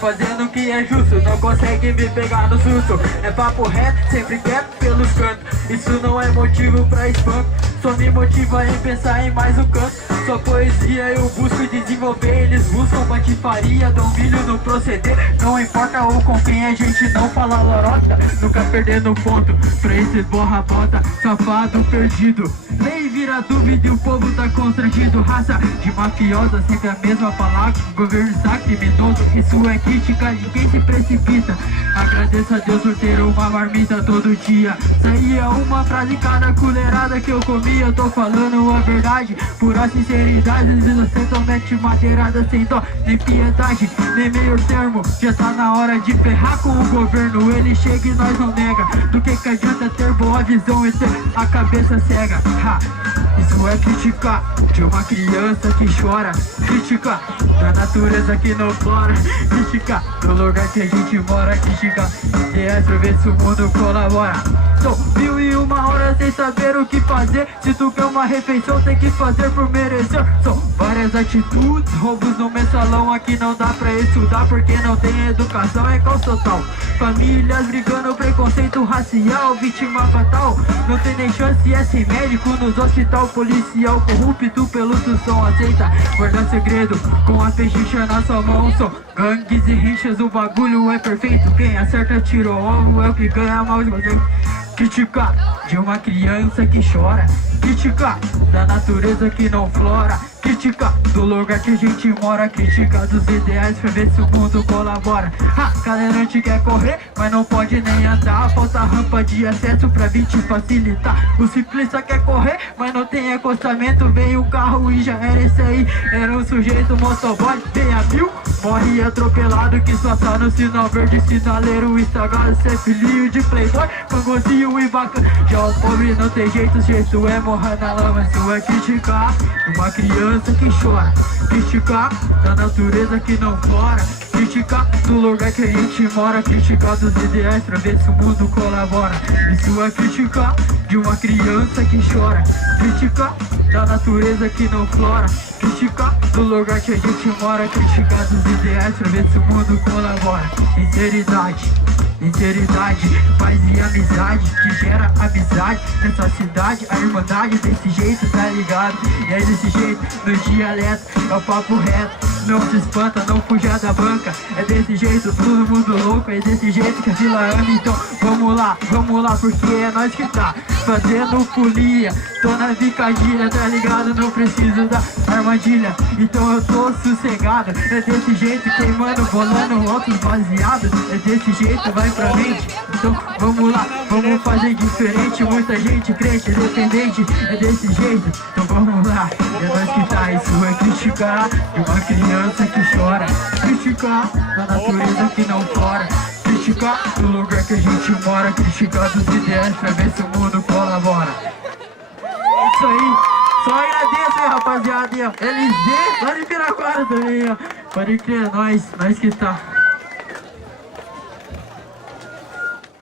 fazendo o que é justo, não consegue me pegar no susto. É papo reto, sempre quieto pelos cantos. Isso não é motivo pra espanto, só me motiva em pensar em mais um canto. Sua poesia eu busco desenvolver, eles buscam patifaria, dão milho no proceder. Não importa ou com quem a gente não fala lorota, nunca perdendo ponto pra esse borra-bota, safado perdido. Nem vira dúvida e o povo tá constrangido. Raça de mafiosa, sempre a mesma palavra. Governo está criminoso, isso é crítica de quem se precipita. Agradeço a Deus por ter uma marmita todo dia. Saía uma frase cada colherada que eu comia. Tô falando a verdade, pura sinceridade. Inocente madeirada sem dó, nem piedade, nem meio termo. Já tá na hora de ferrar com o governo. Ele chega e nós não nega. Do que adianta ter boa visão e ter a cabeça cega? Ha, isso é criticar de uma criança que chora. Criticar da natureza que não flora. Criticar do lugar que a gente mora. Criticar ideias pra ver se o mundo colabora. São 1001 horas sem saber o que fazer. Se tu quer uma refeição tem que fazer por merecer. São várias atitudes, roubos no mensalão. Aqui não dá pra estudar porque não tem educação, é caos total. Famílias brigando, preconceito racial, vítima fatal. Não tem nem chance, é sem médico nos hospital. Policial corrupto pelo som aceita guardar segredo com a pechincha na sua mão. São gangues e rixas, o bagulho é perfeito. Quem acerta tiro ao alvo é o que ganha mais. Criticar de uma criança que chora. Criticar da natureza que não flora. Criticar do lugar que a gente mora. Criticar dos ideais pra ver se o mundo colabora. Ha, cadeirante quer correr, mas não pode nem andar. Falta rampa de acesso pra vir te facilitar. O ciclista quer correr, mas não tem acostamento. Veio o carro e já era esse aí. Era um sujeito motoboy, tem a 1000. Morre atropelado que só tá no sinal verde. Sinaleiro estragado, cê é filhinho de playboy, fangozinho e bacana. Já o pobre não tem jeito, o jeito é morrer na lama. Isso é criticar uma criança que chora. Criticar da natureza que não flora. Criticar do lugar que a gente mora. Criticar dos ideais pra ver se o mundo colabora. Isso é criticar de uma criança que chora. Criticar da natureza que não flora. Criticar do lugar que a gente mora. Criticar dos ideais pra ver se o mundo colabora. Sinceridade, sinceridade, paz e amizade que gera amizade nessa cidade. A irmandade desse jeito, tá ligado? E é desse jeito, no dialeto, é o papo reto. Não se espanta, não fuja da banca. É desse jeito, todo mundo louco. É desse jeito que a fila anda. Então vamos lá, porque é nós que tá fazendo folia. Tô na picadilha, tá ligado? Não preciso da armadilha, então eu tô sossegado. É desse jeito, queimando, bolando outros baseados. É desse jeito, vai pra mente. Então vamos lá, vamos fazer diferente. Muita gente crente, dependente. É desse jeito, então vamos lá. É nós que tá, isso é criticar de uma criança que chora. Criticar da natureza que não flora. Criticar do lugar que a gente mora. Criticar dos ideias pra ver se o mundo colabora. É isso aí, só agradeço aí, rapaziada. LZ, lá de Piraquara também, ó. Pode crer, nós que tá.